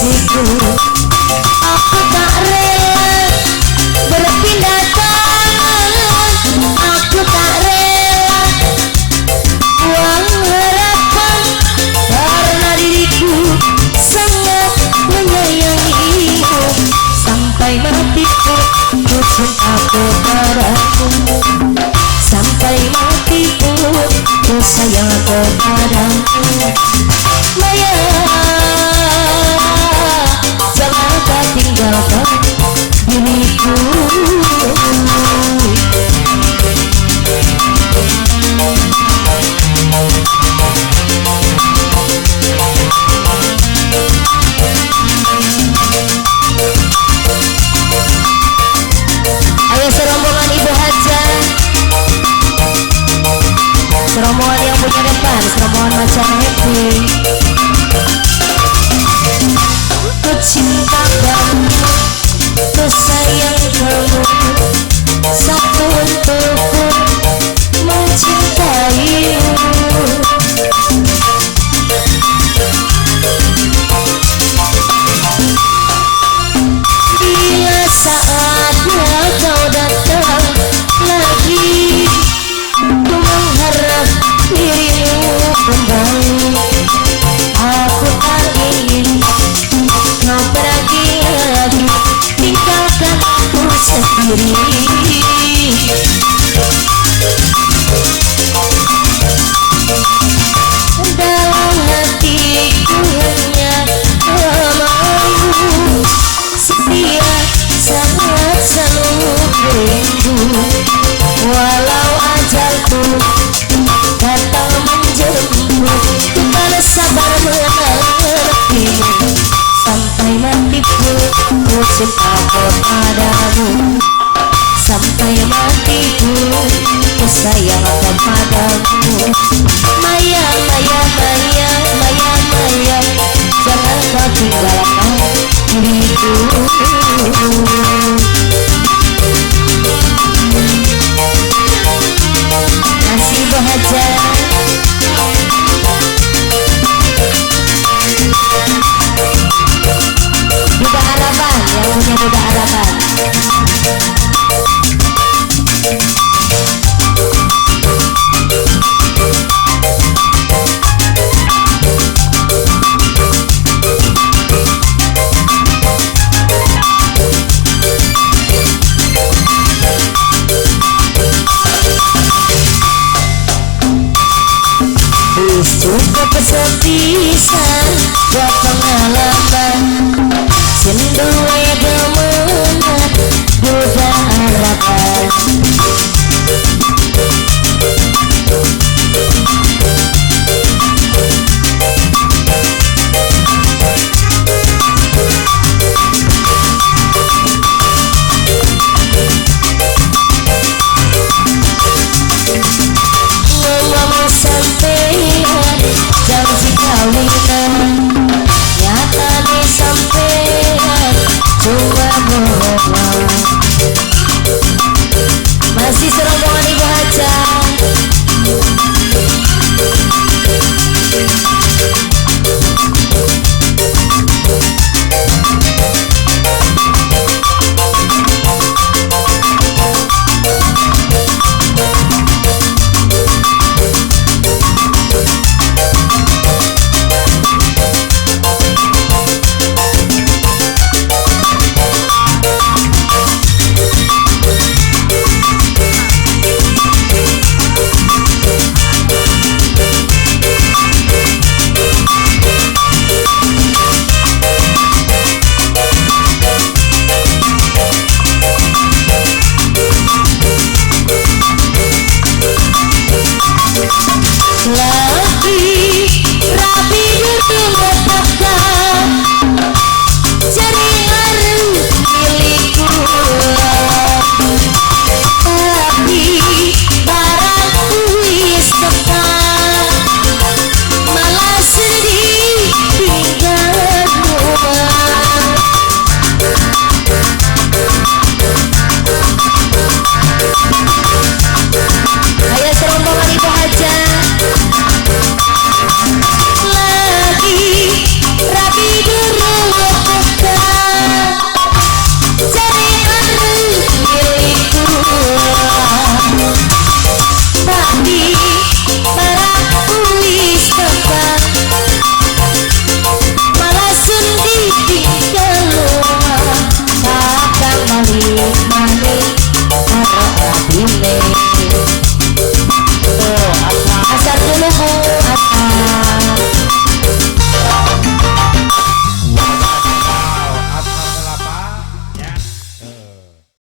kekasihku. Aku tak rela berpindah tangan, aku tak rela buang harapan, karena diriku sangat menyayangimu. Sampai matiku ku cinta kepadamu, sampai matiku ku sayang kepadamu. Maya, jangan kau tinggalkan diriku. Ayo serombongan Ibu Hajah, serombongan yang punya depan, serombongan Macan Happy. Ku cinta kamu, ku sayang kamu, satu untukku mencintaimu. Bila saatnya kau datang lagi, ku mengharap dirimu kembali. Aku tak ingin kau pergi lagi, tinggalkan aku sendiri. Dalam hatiku hanya kamu, setia sangat selalu rindu. Walau ajalku datang menjemput, ku tak sabar menantimu. Sampai matiku ku cinta kepadamu, sampai matiku ku sayang kepadamu. Maya, Maya, Maya, Maya, Maya, jangan kau tinggalkan diriku. Masih bahagia. Duda harapan, yang punya duda harapan. Cukup sepisan buat pengalaman, senduwe gemes